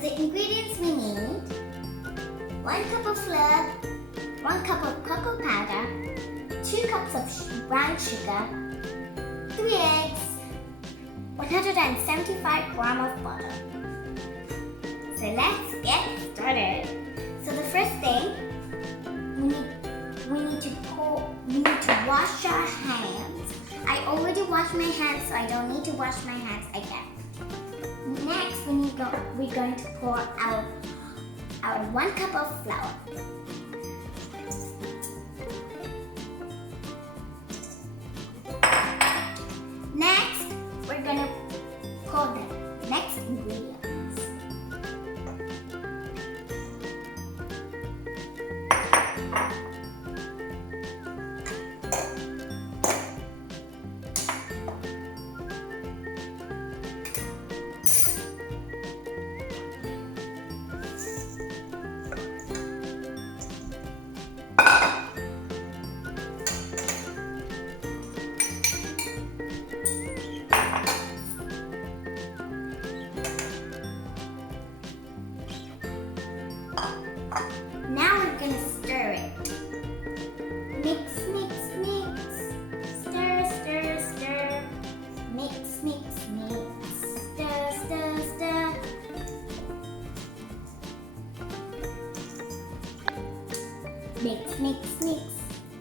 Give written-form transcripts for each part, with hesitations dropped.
the ingredients we need: 1 cup of flour, 1 cup of cocoa powder, 2 cups of brown sugar, 3 eggs, 175 grams of butter. So let's get started. So the first thing, we need to wash our hands. I already washed my hands, so I don't need to wash my hands again. Next, we're going to pour our 1 cup of flour. Next, we're going to pour the next ingredients. Now we're going to stir it. Mix, mix, mix. Stir, stir, stir. Mix, mix, mix. Stir, stir, stir. Mix, mix, mix.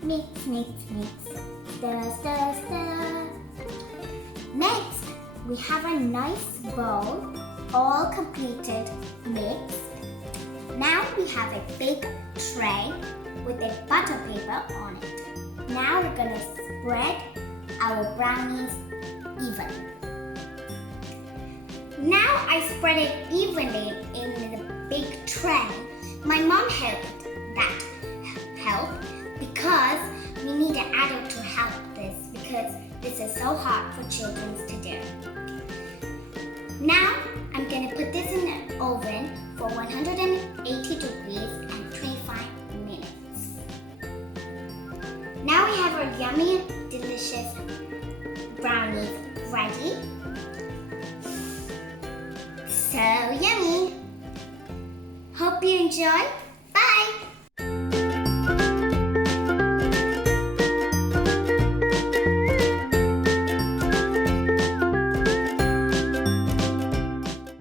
Mix, mix, mix. Stir, stir, stir. Next, we have a nice bowl, all completed, mixed. Now we have a big tray with a butter paper on it. Now we're going to spread our brownies evenly. Now I spread it evenly in the big tray. My mom helped because we need an adult to help this because this is so hard for children to do. Now I'm going to put this in the oven for 180 degrees and 25 minutes. Now we have our yummy, delicious brownies ready. So yummy! Hope you enjoy.